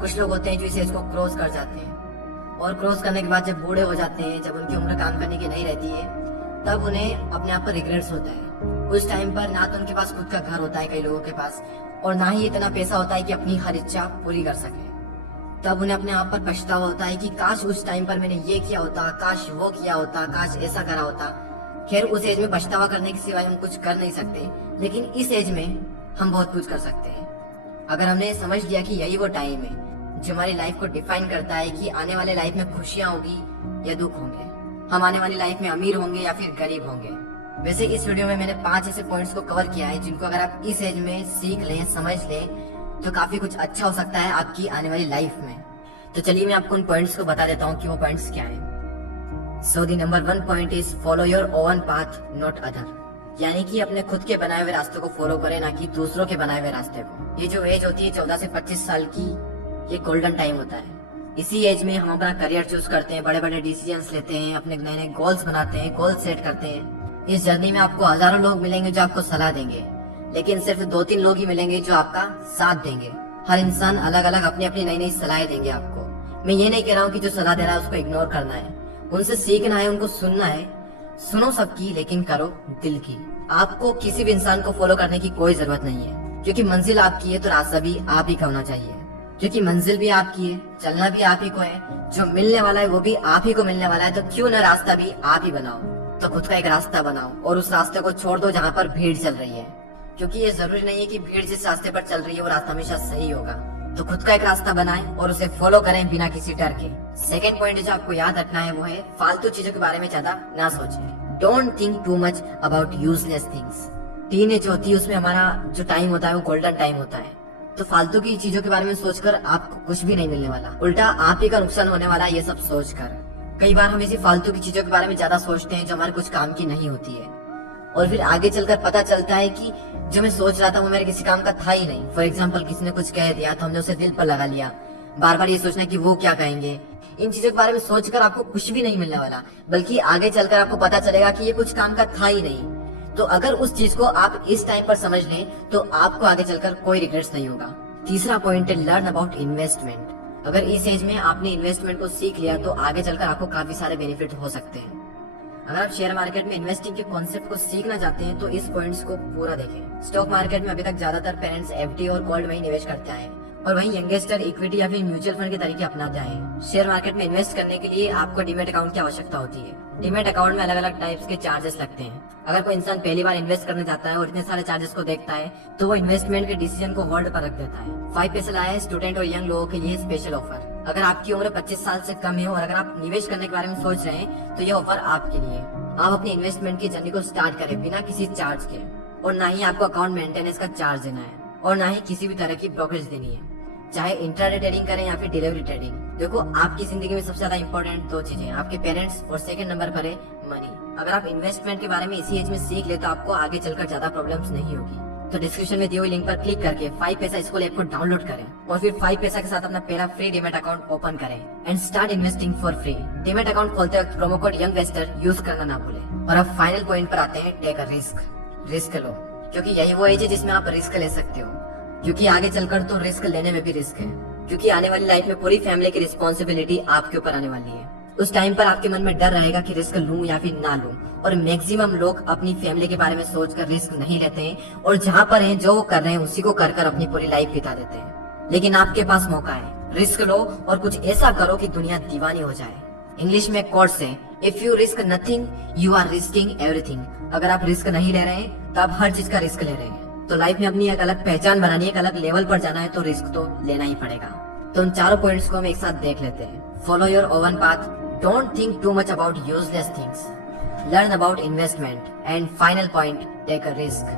कुछ लोग होते हैं जो इस एज को क्रॉस कर जाते हैं और क्रॉस करने के बाद जब बूढ़े हो जाते हैं, जब उनकी उम्र काम करने की नहीं रहती है, तब उन्हें अपने आप पर रिग्रेट्स होता है। उस टाइम पर ना तो उनके पास खुद का घर होता है कई लोगों के पास, और ना ही इतना पैसा होता है कि अपनी हर इच्छा पूरी कर सके। तब उन्हें अपने आप पर पछतावा होता है कि काश उस टाइम पर मैंने ये किया होता, काश वो किया होता, काश ऐसा करा होता। खैर, उस एज में पछतावा करने के सिवाय हम कुछ कर नहीं सकते, लेकिन इस एज में हम बहुत कुछ कर सकते हैं। अगर हमने समझ लिया कि यही वो टाइम है जो हमारी लाइफ को डिफाइन करता है कि आने वाले लाइफ में खुशियां होगी या दुख होंगे, हम आने वाली लाइफ में अमीर होंगे या फिर गरीब होंगे। वैसे इस वीडियो में मैंने 5 ऐसे पॉइंट्स को कवर किया है जिनको अगर आप इस एज में सीख लें, समझ लें, तो काफी कुछ अच्छा हो सकता है आपकी आने वाली लाइफ में। तो चलिए मैं आपको उन पॉइंट्स को बता देता हूँ कि वो पॉइंट्स क्या हैं। So the number 1 point is follow your own path not other, यानी कि अपने खुद के बनाए हुए रास्ते को फॉलो करें, ना कि दूसरों के बनाए हुए रास्ते को। ये जो एज होती है 14 से 25 साल की, ये गोल्डन टाइम होता है। इसी एज में हम अपना करियर चूज करते हैं, बड़े बड़े डिसीजंस लेते हैं, अपने नए नए गोल्स बनाते हैं, गोल सेट करते हैं। इस जर्नी में आपको हजारों लोग मिलेंगे जो आपको सलाह देंगे, लेकिन सिर्फ 2-3 लोग ही मिलेंगे जो आपका साथ देंगे। हर इंसान अलग अलग अपनी अपनी नई नई सलाह देंगे आपको। मैं ये नहीं कह रहा हूँ कि जो सलाह दे रहा है उसको इग्नोर करना है, उनसे सीखना है, उनको सुनना है। सुनो सबकी, लेकिन करो दिल की। आपको किसी भी इंसान को फॉलो करने की कोई जरूरत नहीं है, क्योंकि मंजिल आपकी है तो रास्ता भी आप ही का होना चाहिए। क्योंकि मंजिल भी आपकी है, चलना भी आप ही को है, जो मिलने वाला है वो भी आप ही को मिलने वाला है। तो क्यों ना रास्ता भी आप ही बनाओ। तो खुद का एक रास्ता बनाओ और उस रास्ते को छोड़ दो जहाँ पर भीड़ चल रही है, क्योंकि ये जरूरी नहीं है कि भीड़ जिस रास्ते पर चल रही है वो रास्ता हमेशा सही होगा। तो खुद का एक रास्ता बनाएं और उसे फॉलो करें बिना किसी डर के। सेकंड पॉइंट जो आपको याद रखना है वो है फालतू चीजों के बारे में ज्यादा ना सोचें। Don't think too much about useless things. Teenage होती है, उसमें हमारा जो टाइम होता है वो गोल्डन टाइम होता है। तो फालतू की चीजों के बारे में सोचकर आपको कुछ भी नहीं मिलने वाला, उल्टा आप ही का नुकसान होने वाला है ये सब सोचकर। कई बार हम ऐसी फालतू की चीजों के बारे में ज्यादा सोचते हैं जो हमारे कुछ काम की नहीं होती है, और फिर आगे चलकर पता चलता है कि जो मैं सोच रहा था वो मेरे किसी काम का था ही नहीं। फॉर एग्जाम्पल, किसी ने कुछ कह दिया तो हमने उसे दिल पर लगा लिया, बार बार ये सोचना कि वो क्या कहेंगे। इन चीजों के बारे में सोचकर आपको कुछ भी नहीं मिलने वाला, बल्कि आगे चलकर आपको पता चलेगा कि ये कुछ काम का था ही नहीं। तो अगर उस चीज को आप इस टाइम पर समझ लें तो आपको आगे चलकर कोई रिग्रेट्स नहीं होगा। तीसरा पॉइंट है लर्न अबाउट इन्वेस्टमेंट। अगर इस एज में आपने इन्वेस्टमेंट को सीख लिया तो आगे चलकर आपको काफी सारे बेनिफिट हो सकते हैं। अगर आप शेयर मार्केट में इन्वेस्टिंग के कॉन्सेप्ट को सीखना चाहते हैं तो इस पॉइंट्स को पूरा देखें। स्टॉक मार्केट में अभी तक ज्यादातर पेरेंट्स एफडी और गोल्ड में ही निवेश करते हैं, और वहीं यंगस्टर इक्विटी या फिर म्यूचुअल फंड के तरीके अपनाते हैं। शेयर मार्केट में इन्वेस्ट करने के लिए आपको डीमैट अकाउंट की आवश्यकता होती है। डीमैट अकाउंट में अलग अलग टाइप्स के चार्जेस लगते हैं। अगर कोई इंसान पहली बार इन्वेस्ट करने जाता है और इतने सारे चार्जेस को देखता है तो वो इन्वेस्टमेंट के डिसीजन को होल्ड पर रख देता है। 5 पैसे लाया है स्टूडेंट और यंग लोगों के लिए स्पेशल ऑफर। अगर आपकी उम्र 25 साल से कम है और अगर आप निवेश करने के बारे में सोच रहे हैं तो ये ऑफर आपके लिए। आप अपनी इन्वेस्टमेंट की जर्नी को स्टार्ट करें बिना किसी चार्ज के, और ना ही आपको अकाउंट मेंटेनेंस का चार्ज देना है, और ना ही किसी भी तरह की ब्रोकरेज देनी है। चाहे इंट्राडे ट्रेडिंग करें या फिर डिलीवरी ट्रेडिंग। देखो, आपकी जिंदगी में सबसे ज्यादा इंपॉर्टेंट 2 चीजें, आपके पेरेंट्स, और सेकंड नंबर पर है मनी। अगर आप इन्वेस्टमेंट के बारे में इसी एज में सीख ले तो आपको आगे चलकर ज्यादा प्रॉब्लम्स नहीं होगी। तो डिस्क्रिप्शन में दिए हुए लिंक पर क्लिक करके 5 पैसा स्कूल ऐप को डाउनलोड करें और फिर 5 पैसा के साथ अपना पहला फ्री डीमैट अकाउंट ओपन करें and start investing for free. Demat account खोलते वक्त प्रोमो कोड यंगवेस्टर यूज करना ना भूलें। और अब फाइनल पॉइंट पर आते हैं, टेक अ रिस्क। रिस्क लो, क्योंकि यही वो एज है जिसमें आप रिस्क ले सकते हो, क्योंकि आगे चलकर तो रिस्क लेने में भी रिस्क है, क्योंकि आने वाली लाइफ में पूरी फैमिली की रिस्पॉन्सिबिलिटी आपके ऊपर आने वाली है। उस टाइम पर आपके मन में डर रहेगा कि रिस्क लूं या फिर ना लूं, और मैक्सिमम लोग अपनी फैमिली के बारे में सोचकर रिस्क नहीं लेते हैं, और जहां पर हैं जो वो कर रहे हैं उसी को कर अपनी पूरी लाइफ बिता देते हैं। लेकिन आपके पास मौका है, रिस्क लो और कुछ ऐसा करो कि दुनिया दीवानी हो जाए। इंग्लिश में कोट्स है, if you risk nothing you are risking everything. अगर आप रिस्क नहीं ले रहे हैं तो आप हर चीज का रिस्क ले रहे हैं। तो लाइफ में अपनी एक अलग पहचान बनानी है, एक अलग लेवल पर जाना है तो रिस्क तो लेना ही पड़ेगा। तो उन चारों पॉइंट्स को हम एक साथ देख लेते हैं। Follow your oven path, don't think too much about useless things, learn about investment, and final point, take a risk.